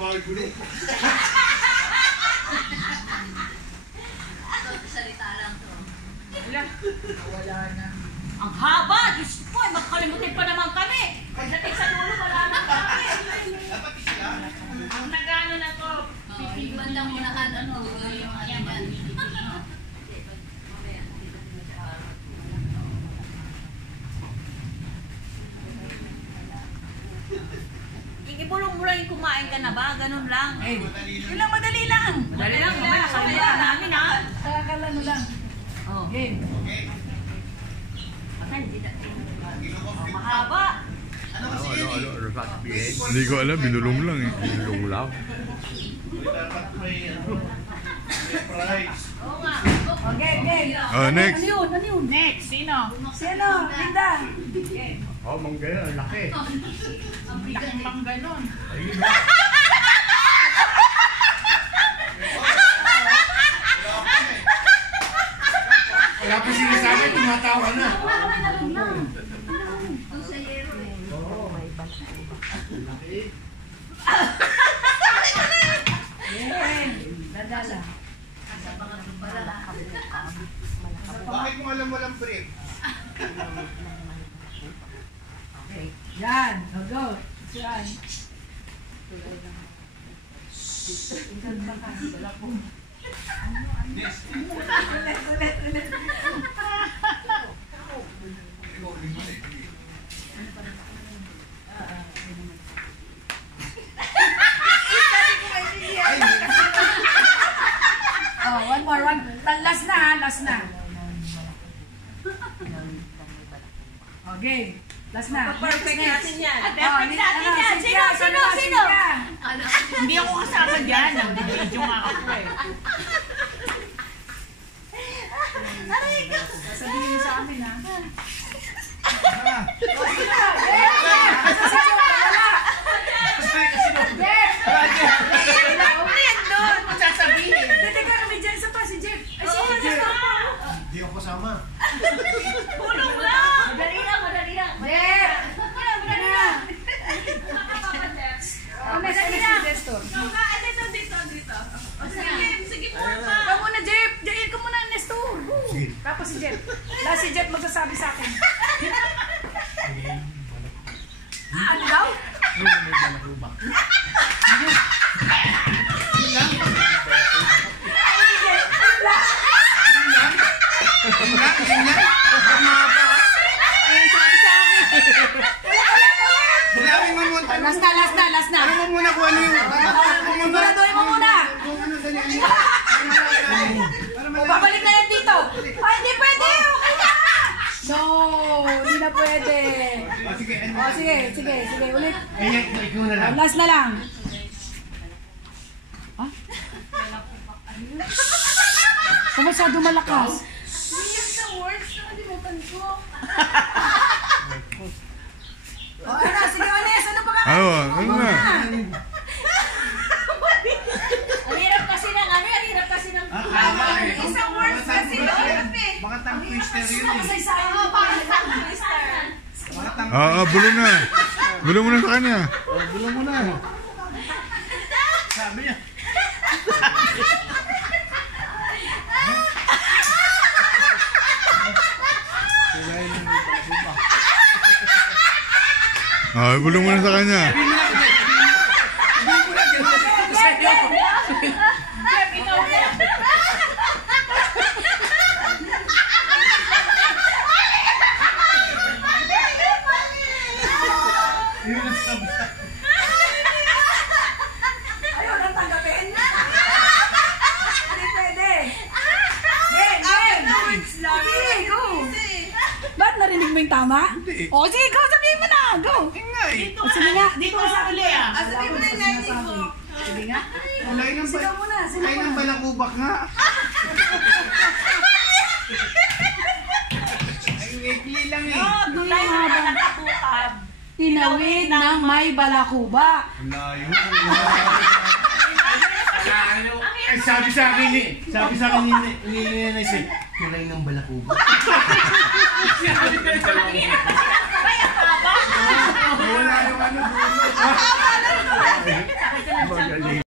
Margaret. Salita lang to. Wala na. Ang haba! Diyos ko, magkalimutin pa naman kami. Pagdating sa dulo, wala na kami. Dapat sila. Ang nagano na to. Yung bandang unahan, ano, yung yan. Ibulong mo lang yung kumain ka na ba? Ganun lang. Yun lang, madali lang. Madali lang. Kaya namin ha. Kakala mo lang. Oh. Game. Mahaba. Ano kasi yun eh? Hindi ko alam, binulong lang eh. Binulong lang. Dapat may prize. Oo nga. Okay, game. Next. Ano yun? Ano yun? Next. Sino? Sino? Linda. Oh, mangga ang laki. Ang bigat pang ganon. Wala pa sinasabi, tumatawa na. Doon sa yero eh. Dadala. Bakit mo alam walang brief? Okay. Yan. Go. Yan. Wala po. Ulit. One more. Last na. Okay. Last na. Perfect natin yan. Perfect natin yan. Sino? Hindi ako kasama dyan. Nag-video nga ako eh. Sabihin mo sa amin ha. Hindi ako kasama. Tulong lang! Madali lang. Madali lang. Sige po pa. Ikaw muna, Jeff. Ikaw muna, Nestor. Tapos si Jeff. Last si Jeff magsasabi sa akin. Ano daw? Last na. Ano mo muna kung ano yung... Siguraduhin mo muna. Babalik na yan dito. Ay, hindi pwede. Okay na. No, hindi na pwede. Sige. Ulit. Ikaw na lang. Last na lang. Ha? Kung masyado malakas. Hindi yung sa words na kalimutan ko. Ano? Sige, Ones. Ano pa ka? Ano na? Ang hirap kasi ng isang words kasi yun. Baka tang twister yun eh. Baka tang Bulong na. Bulong mo na sa kanya. Bulong mo na. Sabi niya. Bulong mo na sa kanya. Ayaw nang tanggapin. Hindi pwede. Sige, go. Ba't narinig mo yung tama? Hindi. O, sige, go. Sabihin mo na. Go. Sige nga. Dito ka sa uli ah. Sabihin mo na yung nainig ko. Sige nga. Sigaw mo na. Ay nang balakubak nga. Ay, ikli lang eh. Gulay na balakubak. Tinawid ng may balakuba. Layo. Ay, sabi sa akin ni Nenay, kulay ng balakuba. Wala yung ano. Galing.